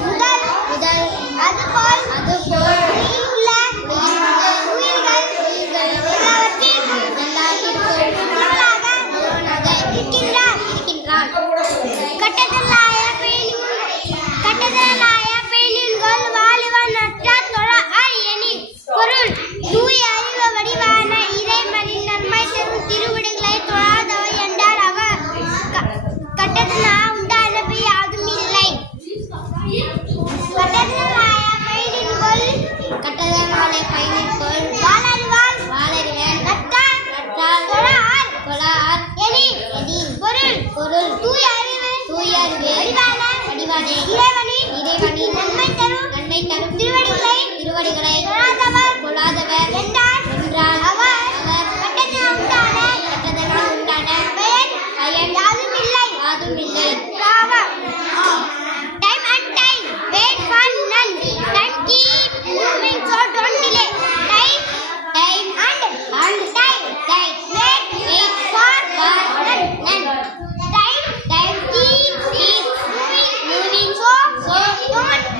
முதல் முதல் அதுபோல் திருவடிகளை கொள்ளாதவர் என்றால் அவர் கட்டதனால் உண்டான பயன் யாதும் இல்லை. Time and time, wait for none. Time keep moving, so don't delay. Time and time, wait for none. Time keep moving, so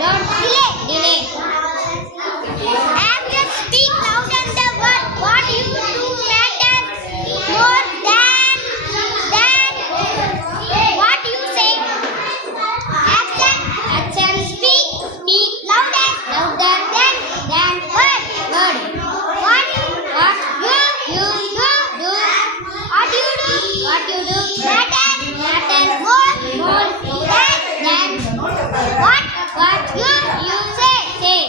don't delay. Actions speak louder than the word. What you do matters more than what you say. Actions speak louder than word. What you do matters more than what you say.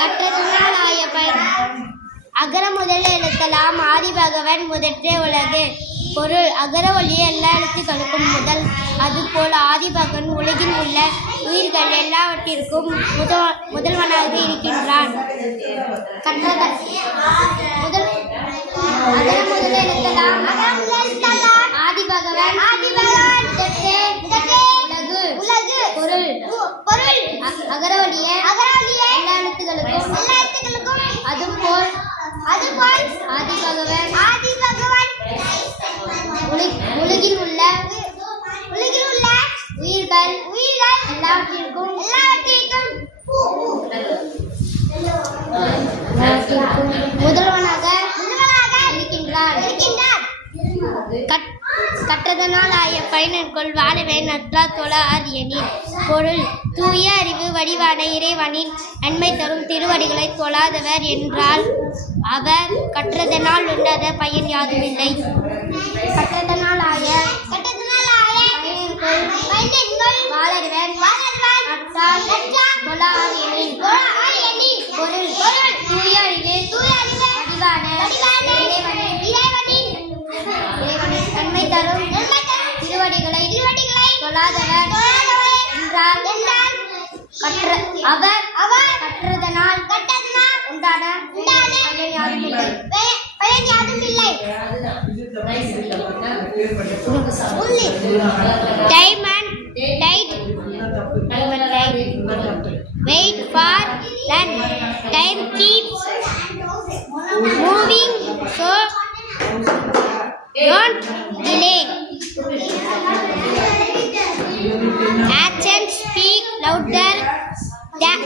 கற்றதனால் ஆய பயன். அகர முதல எழுத்தலாம் ஆதி பகவன் முதற்றே உலகு. பொருள் அகர ஒலிய எல்லா எழுத்துக்களுக்கும் முதல். அதுபோல் ஆதி பகவன் உலகில் உள்ள உயிர்கள் எல்லாவற்றிற்கும் முதல்வனாக இருக்கின்றான். அகர முதல எழுத்தலாம் ஆதி பகவன் உலகு. பொருள் அகர ஒலிய எல்லா எழுத்துக்களுக்கும் அதுபோல் ஆதி பகவன் உலகில் உள்ள உயிர்கள் எல்லாவற்றிற்கும் முதல்வனாக இருக்கின்றார். கற்றதனால் ஆய பயனற்கொள் வாழவே நற்றார் தொழார் எனில். பொருள் தூய அறிவு வடிவான இறைவனின் நன்மை தரும் திருவடிகளை தொழாதவர் என்றால் அவர் கற்றதனால் உண்டாத பயன் யாதுமில்லை. கற்றதனால் ஆய பயனற்கொள் வாழவர் நற்றார் தொழார் எனில். பொருள் தூய அறிவு வடிவான இறைவனின் நன்மை தரும் திருவடிகளை தொழாதவர் என்றால் அவர் கற்றதனால் உண்டான பயன் யாதுமில்லை. Time and tide, wait for none. Time keeps moving, so don't delay. Actions speak louder than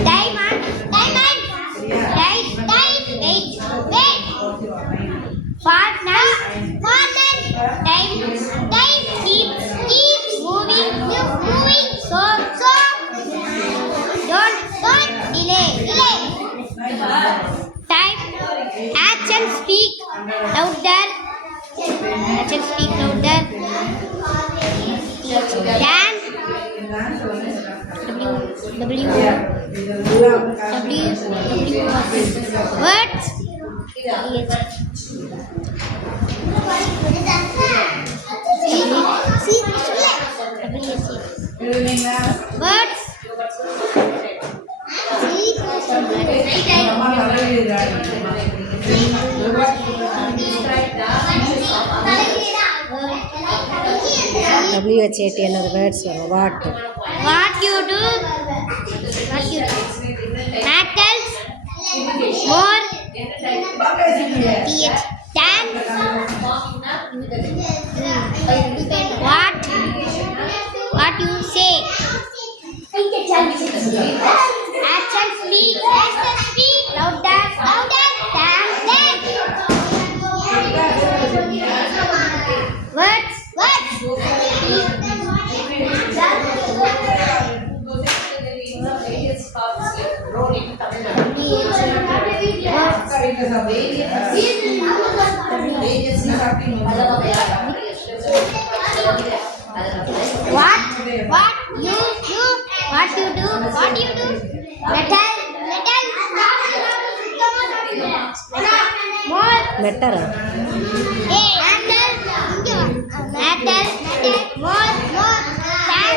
time and wait for none. Time keeps moving, so don't delay. Time actions speak louder than words. Words. WH80 another words what you do matters more than Action speak. Action speak. Louder. Louder. Than. Words. Words. What? What? You? What you do? What you do? Little. More. லெட்டரா Matter. Matter. More. Than.